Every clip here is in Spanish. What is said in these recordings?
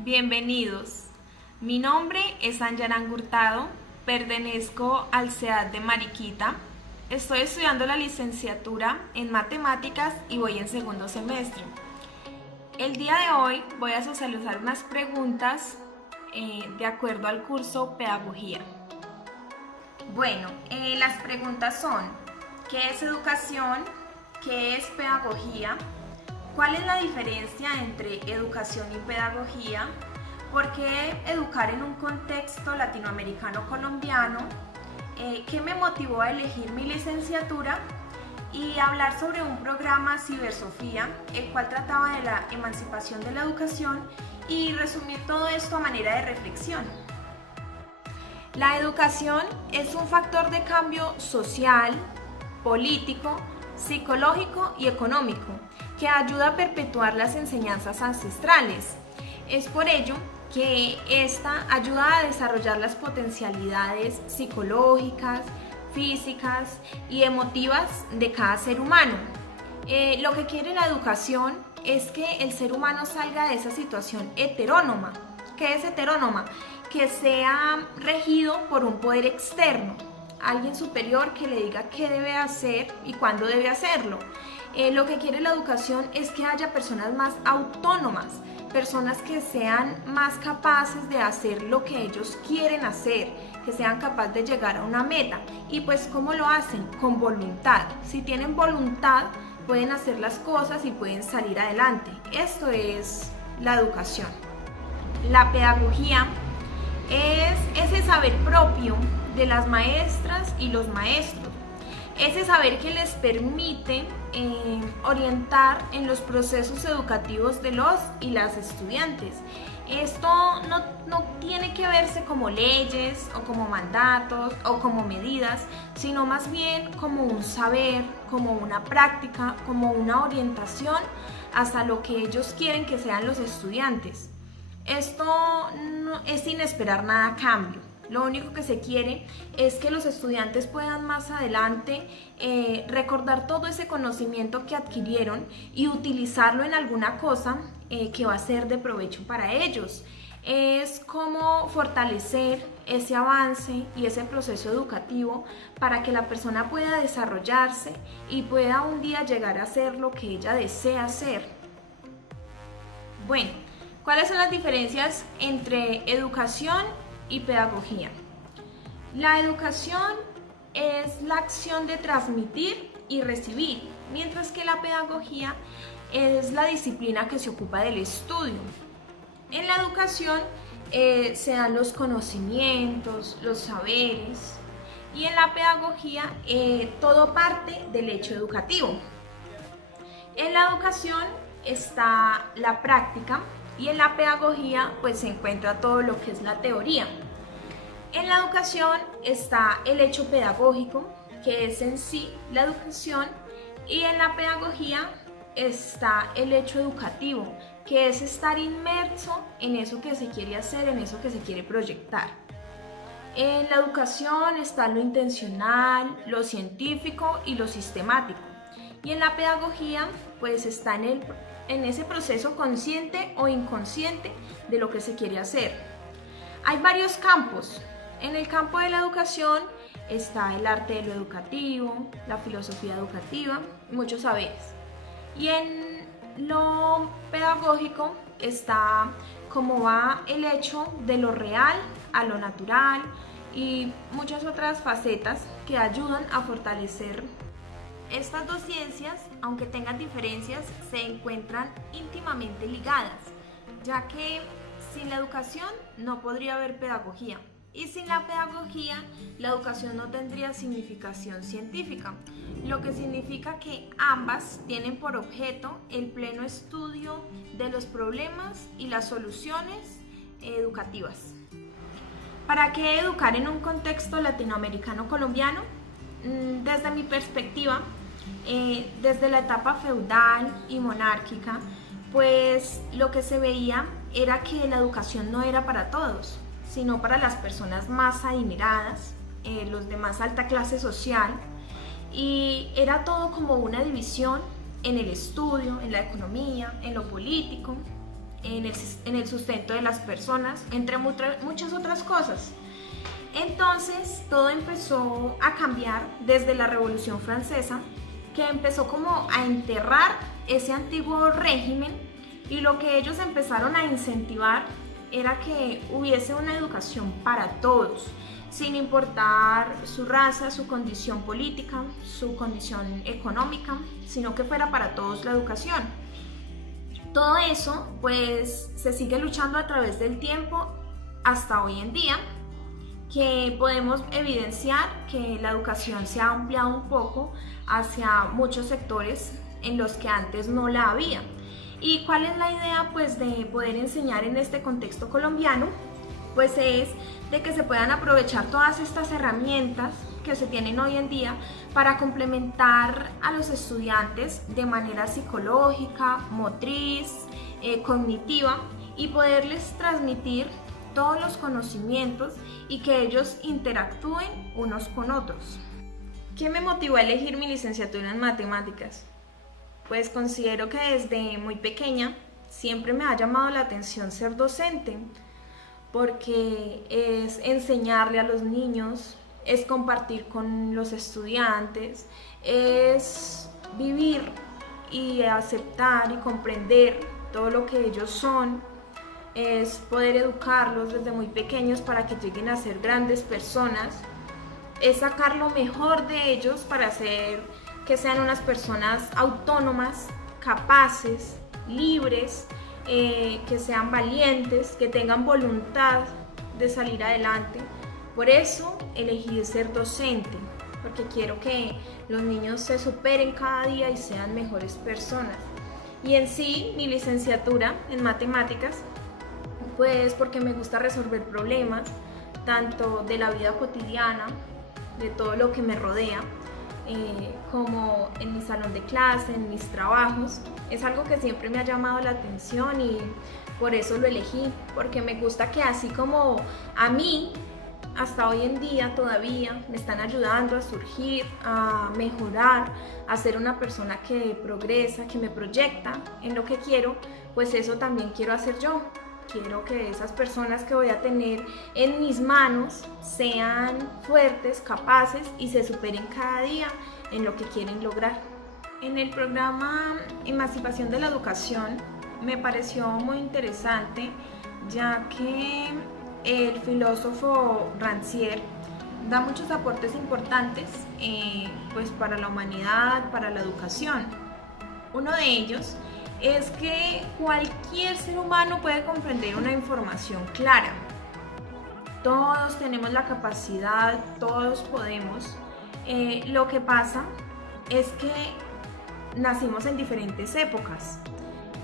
Bienvenidos. Mi nombre es Anyaran Hurtado, pertenezco al CEAD de Mariquita. Estoy estudiando la licenciatura en Matemáticas y voy en segundo semestre. El día de hoy voy a socializar unas preguntas de acuerdo al curso Pedagogía. Bueno, las preguntas son: ¿qué es educación? ¿Qué es pedagogía? ¿Cuál es la diferencia entre educación y pedagogía? ¿Por qué educar en un contexto latinoamericano-colombiano? ¿Qué me motivó a elegir mi licenciatura? Y hablar sobre un programa Cibersofía, el cual trataba de la emancipación de la educación, y resumir todo esto a manera de reflexión. La educación es un factor de cambio social, político, psicológico y económico que ayuda a perpetuar las enseñanzas ancestrales. Es por ello que esta ayuda a desarrollar las potencialidades psicológicas, físicas y emotivas de cada ser humano. Lo que quiere la educación es que el ser humano salga de esa situación heterónoma. ¿Qué es heterónoma? Que sea regido por un poder externo, alguien superior que le diga qué debe hacer y cuándo debe hacerlo. Lo que quiere la educación es que haya personas más autónomas, personas que sean más capaces de hacer lo que ellos quieren hacer, que sean capaces de llegar a una meta. Y pues, ¿cómo lo hacen? Con voluntad. Si tienen voluntad, pueden hacer las cosas y pueden salir adelante. Esto es la educación. La pedagogía es ese saber propio de las maestras y los maestros, ese saber que les permite orientar en los procesos educativos de los y las estudiantes. Esto no tiene que verse como leyes o como mandatos o como medidas, sino más bien como un saber, como una práctica, como una orientación hacia lo que ellos quieren que sean los estudiantes. Esto no es sin esperar nada a cambio. Lo único que se quiere es que los estudiantes puedan más adelante recordar todo ese conocimiento que adquirieron y utilizarlo en alguna cosa que va a ser de provecho para ellos. Es como fortalecer ese avance y ese proceso educativo para que la persona pueda desarrollarse y pueda un día llegar a ser lo que ella desea ser. Bueno, ¿cuáles son las diferencias entre educación y pedagogía? La educación es la acción de transmitir y recibir, mientras que la pedagogía es la disciplina que se ocupa del estudio. En la educación se dan los conocimientos, los saberes, y en la pedagogía todo parte del hecho educativo. En la educación está la práctica, y en la pedagogía pues se encuentra todo lo que es la teoría. En la educación está el hecho pedagógico, que es en sí la educación, y en la pedagogía está el hecho educativo, que es estar inmerso en eso que se quiere hacer, en eso que se quiere proyectar. En la educación está lo intencional, lo científico y lo sistemático. Y en la pedagogía pues está en ese proceso consciente o inconsciente de lo que se quiere hacer. Hay varios campos. En el campo de la educación está el arte de lo educativo, la filosofía educativa, muchos saberes. Y en lo pedagógico está cómo va el hecho de lo real a lo natural y muchas otras facetas que ayudan a fortalecer. Estas dos ciencias, aunque tengan diferencias, se encuentran íntimamente ligadas, ya que sin la educación no podría haber pedagogía, y sin la pedagogía la educación no tendría significación científica, lo que significa que ambas tienen por objeto el pleno estudio de los problemas y las soluciones educativas. ¿Para qué educar en un contexto latinoamericano-colombiano? Desde mi perspectiva, desde la etapa feudal y monárquica, pues lo que se veía era que la educación no era para todos, sino para las personas más adineradas, los de más alta clase social, y era todo como una división en el estudio, en la economía, en lo político. en el sustento de las personas, entre muchas otras cosas. Entonces todo empezó a cambiar desde la Revolución Francesa, que empezó como a enterrar ese antiguo régimen, y lo que ellos empezaron a incentivar era que hubiese una educación para todos, sin importar su raza, su condición política, su condición económica, sino que fuera para todos la educación. Todo eso pues se sigue luchando a través del tiempo hasta hoy en día, que podemos evidenciar que la educación se ha ampliado un poco hacia muchos sectores en los que antes no la había. ¿Y cuál es la idea pues de poder enseñar en este contexto colombiano? Pues es de que se puedan aprovechar todas estas herramientas que se tienen hoy en día para complementar a los estudiantes de manera psicológica, motriz, cognitiva, y poderles transmitir todos los conocimientos y que ellos interactúen unos con otros. ¿Qué me motivó a elegir mi licenciatura en matemáticas? Pues considero que desde muy pequeña siempre me ha llamado la atención ser docente, porque es enseñarle a los niños, es compartir con los estudiantes, es vivir y aceptar y comprender todo lo que ellos son, es poder educarlos desde muy pequeños para que lleguen a ser grandes personas, es sacar lo mejor de ellos para hacer que sean unas personas autónomas, capaces, libres, que sean valientes, que tengan voluntad de salir adelante. Por eso elegí ser docente, porque quiero que los niños se superen cada día y sean mejores personas. Y en sí, mi licenciatura en matemáticas, pues porque me gusta resolver problemas, tanto de la vida cotidiana, de todo lo que me rodea, como en mi salón de clase, en mis trabajos. Es algo que siempre me ha llamado la atención y por eso lo elegí, porque me gusta que así como a mí, hasta hoy en día todavía me están ayudando a surgir, a mejorar, a ser una persona que progresa, que me proyecta en lo que quiero, pues eso también quiero hacer yo. Quiero que esas personas que voy a tener en mis manos sean fuertes, capaces y se superen cada día en lo que quieren lograr. En el programa Emancipación de la Educación me pareció muy interesante, ya que el filósofo Rancière da muchos aportes importantes pues para la humanidad, para la educación. Uno de ellos es que cualquier ser humano puede comprender una información clara. Todos tenemos la capacidad, todos podemos. Lo que pasa es que nacimos en diferentes épocas,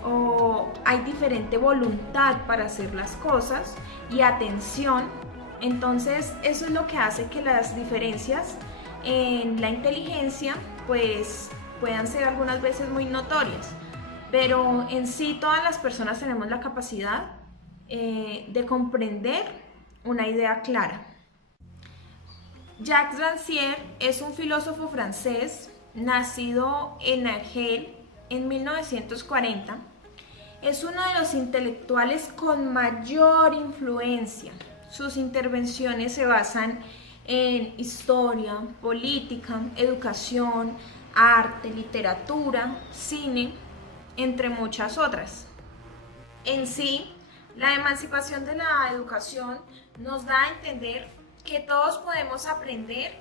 o hay diferente voluntad para hacer las cosas y atención. Entonces eso es lo que hace que las diferencias en la inteligencia pues puedan ser algunas veces muy notorias. Pero en sí todas las personas tenemos la capacidad de comprender una idea clara. Jacques Rancière es un filósofo francés nacido en Argel en 1940. Es uno de los intelectuales con mayor influencia. Sus intervenciones se basan en historia, política, educación, arte, literatura, cine, entre muchas otras. En sí, la emancipación de la educación nos da a entender que todos podemos aprender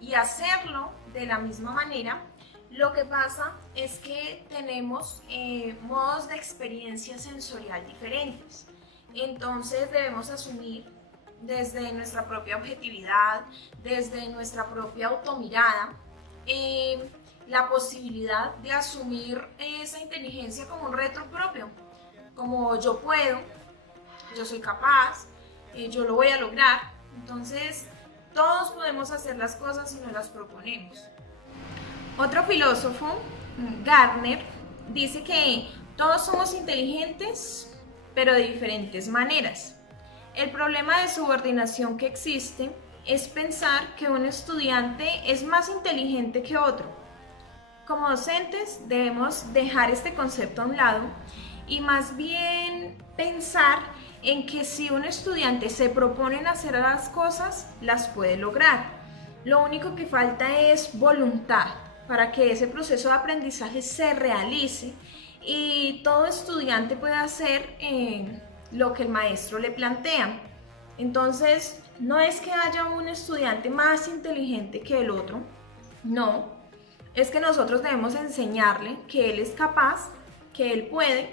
y hacerlo de la misma manera. Lo que pasa es que tenemos modos de experiencia sensorial diferentes. Entonces debemos asumir desde nuestra propia objetividad, desde nuestra propia automirada, la posibilidad de asumir esa inteligencia como un reto propio, como yo puedo, yo soy capaz, yo lo voy a lograr. Entonces todos podemos hacer las cosas si nos las proponemos. Otro filósofo, Gardner, dice que todos somos inteligentes, pero de diferentes maneras. El problema de subordinación que existe es pensar que un estudiante es más inteligente que otro. Como docentes debemos dejar este concepto a un lado y más bien pensar en que si un estudiante se propone en hacer las cosas, las puede lograr. Lo único que falta es voluntad para que ese proceso de aprendizaje se realice y todo estudiante pueda hacer lo que el maestro le plantea. Entonces, no es que haya un estudiante más inteligente que el otro, no, es que nosotros debemos enseñarle que él es capaz, que él puede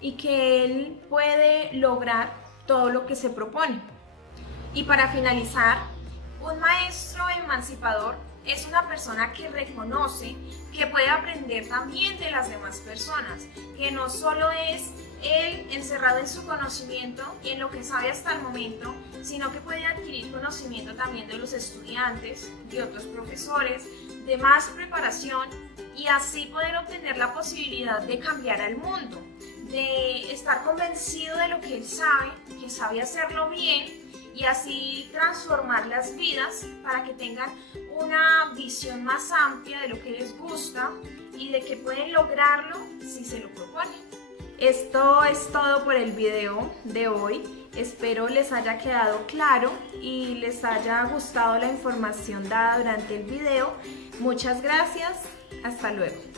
y que él puede lograr todo lo que se propone. Y para finalizar, un maestro emancipador es una persona que reconoce que puede aprender también de las demás personas, que no solo es él encerrado en su conocimiento y en lo que sabe hasta el momento, sino que puede adquirir conocimiento también de los estudiantes, de otros profesores, de más preparación y así poder obtener la posibilidad de cambiar al mundo, de estar convencido de lo que él sabe, que sabe hacerlo bien y así transformar las vidas para que tengan una visión más amplia de lo que les gusta y de que pueden lograrlo si se lo proponen. Esto es todo por el video de hoy. Espero les haya quedado claro y les haya gustado la información dada durante el video. Muchas gracias. Hasta luego.